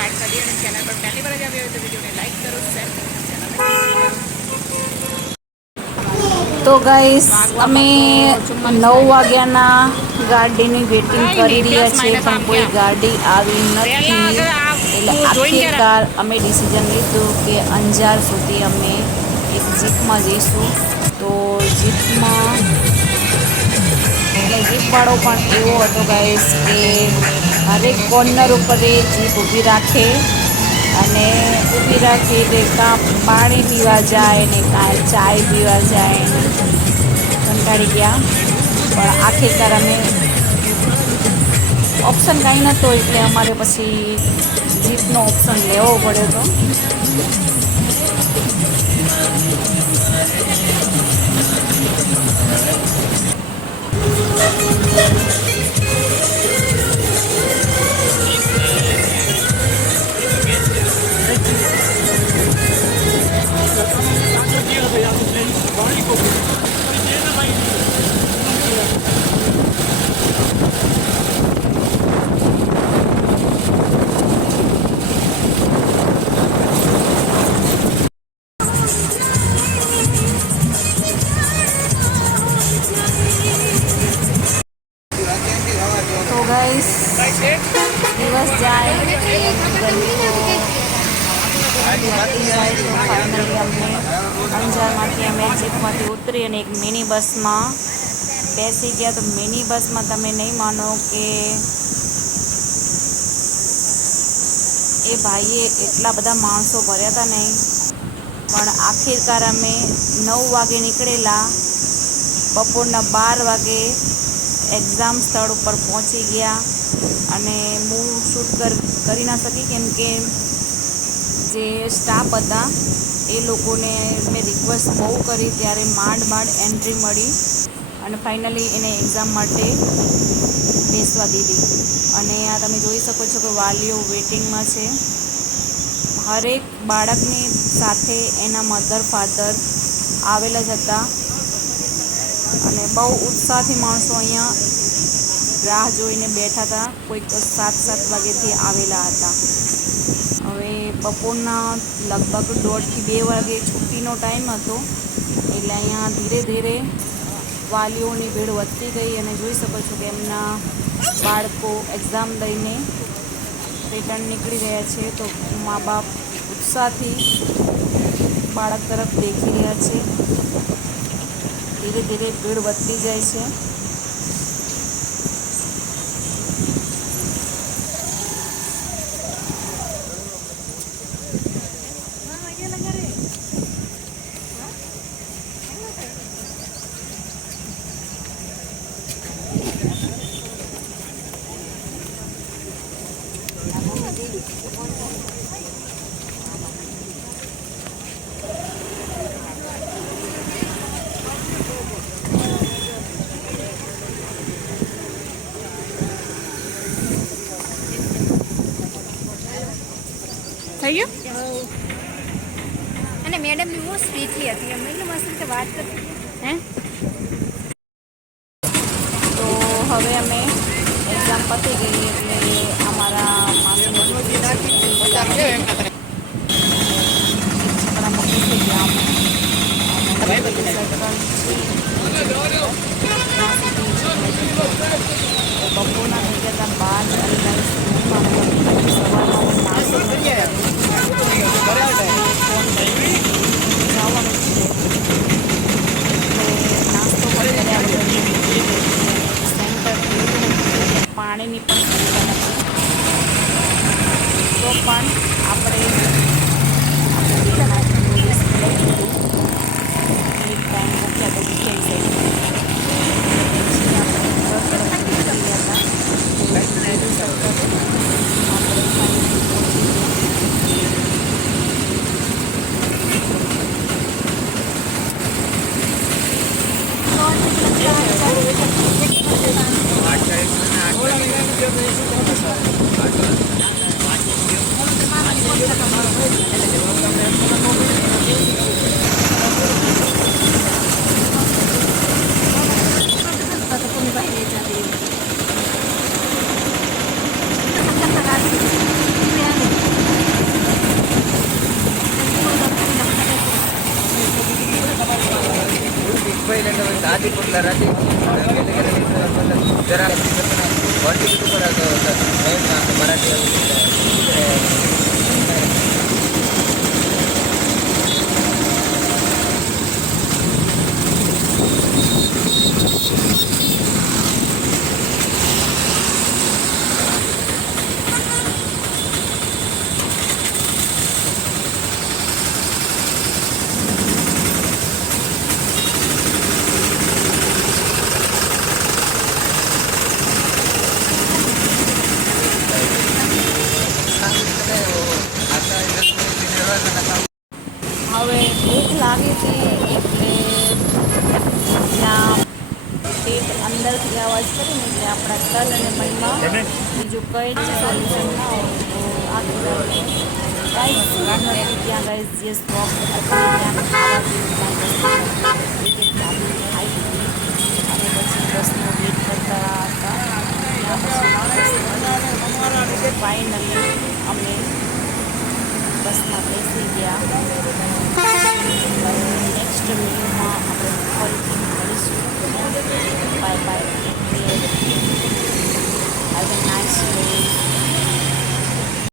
Start करिए અને channel પર પહેલી વાર જ આવ્યા હોય તો વિડીયોને લાઈક કરો, શેર કરો, ચેનલને તો ગાઈસ અમે 9 વાગ્યાના ગાડીની વેટિંગ કરી રહ્યા છીએ પણ કોઈ ગાડી આવી નથી. એટલે આખિરકાર અમે ડિસિઝન લીધું કે અંજાર સુધી અમે એક જીપમાં જઈશું. તો જીપમાં એટલે જીપવાળો પણ એવો હતો ગાઈસ કે હરેક કોર્નર ઉપર એ જીપ ઊભી રાખે અને ઊભી રાખી એટલે કાં પાણી પીવા જાય ને કાં ચાય પીવા જાય ને કંટાળી ગયા. પણ આખિરકાર અમે ઓપ્શન કાંઈ નહોતો એટલે અમારે પછી જીપનો ઓપ્શન લેવો પડ્યો હતો. તો ગાઈસ દિવસ જાય ફાઇનલી અમને અંજારમાંથી અમે જીપમાંથી ઉતરી અને એક મિની બસમાં બેસી ગયા. તો મિની બસમાં તમે નહીં માનો કે એ ભાઈએ એટલા બધા માણસો ભર્યા હતા નહીં, પણ આખિરકાર અમે 9 વાગે નીકળેલા, બપોરના 12 વાગે એક્ઝામ સ્થળ ઉપર પહોંચી ગયા. અને હું શૂટ કરી ના શકી કેમ કે જે સ્ટાફ હતા એ લોકોને મેં રિક્વેસ્ટ બહુ કરી ત્યારે માંડ એન્ટ્રી મળી અને ફાઇનલી એને એક્ઝામ માટે બેસવા દીધી. અને આ તમે જોઈ શકો છો કે વાલીઓ વેટિંગમાં છે. હરેક બાળકની સાથે એના મધર ફાધર આવેલા જ હતા અને બહુ ઉત્સાહથી માણસો અહીંયા રાહ જોઈને બેઠા હતા. કોઈક 7 વાગ્યાથી આવેલા હતા. હવે બપોરના લગભગ 1:30 થી 2 વાગે છુટ્ટીનો ટાઈમ હતો એટલે અહીંયા ધીરે ધીરે વાલીઓની ભીડ વધતી ગઈ અને જોઈ શકો છો કે એમના બાળકો એક્ઝામ દઈને રિટર્ન નીકળી રહ્યા છે. તો મા બાપ ઉત્સાહથી બાળક તરફ દેખી રહ્યા છે. ધીરે ધીરે ભીડ વધતી જાય છે. થઈ ગયું અને મેડમ બી બહુ સ્વીટલી હતી. અમે એટલું મસ્ત રીતે વાત કરતી હે. તો હવે અમે એક્ઝામ પતી ગઈ એટલે અમારા માસીનો છોકરા મોટી થઈ ગયા. બપોરના થઈ ગયા હતા 12 સવારમાં નાસ્તો પાણીની પણ સુવિધા નથી. તો પણ આપણે એક ટાઈમ મૂક્યા તો થઈ ಆದಿಪುಟ್ಲ ರಾತ್ರಿ ಜರ ಕ್ವಾಂಟಿಟಿ ಬರೋದು ಮರಾಠಿ હવે ભૂખ લાગી હતી એટલે ત્યાં પેટ અંદરથી અવાજ કરીને એટલે આપણા તન અને મનમાં બીજું કંઈ જ સોલ્યુશન ના હોય તો આખી ગાઈઝ ત્યાં ગાઈઝ જે સ્ટોક ત્યાં ખાવા પીવું ટિકિટ કાપી ખાઈ અને પછી બસનો વેટ કરતા હતા ત્યાં ફાઇનલી અમે બસમાં બેસી ગયા. નેક્સ્ટ વિડીયોમાં આપણે ફરીથી મળીશું. Bye bye. Have a nice day.